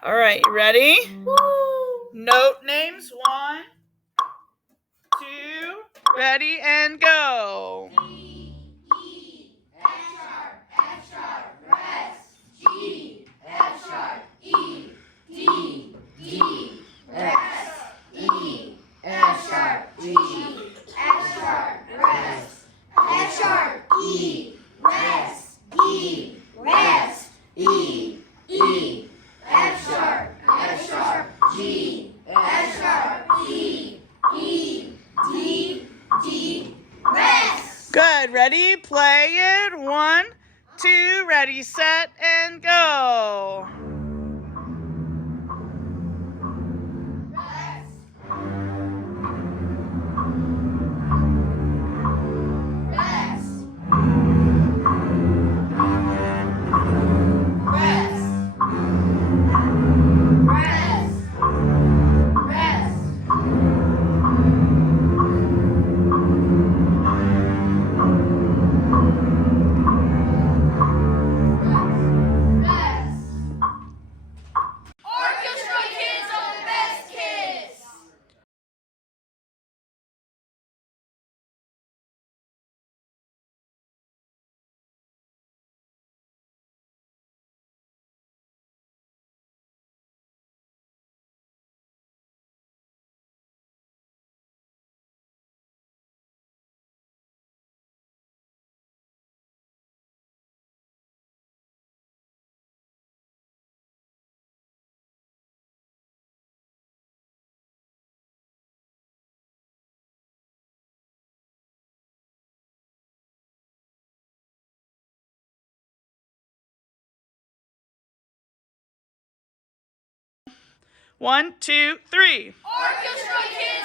All right, you ready? Note names. 1, 2, ready, and go. D, E, F sharp, rest. G, F sharp, E, D, rest. E, F sharp, G, F sharp, rest. F sharp, E, rest. D, rest. E, F sharp, G, F sharp, E, D, rest. Good. Ready? Play it. 1, 2, ready, set, and go. Rest. Orchestra kids are the best kids. One, two, three. Orchestra kids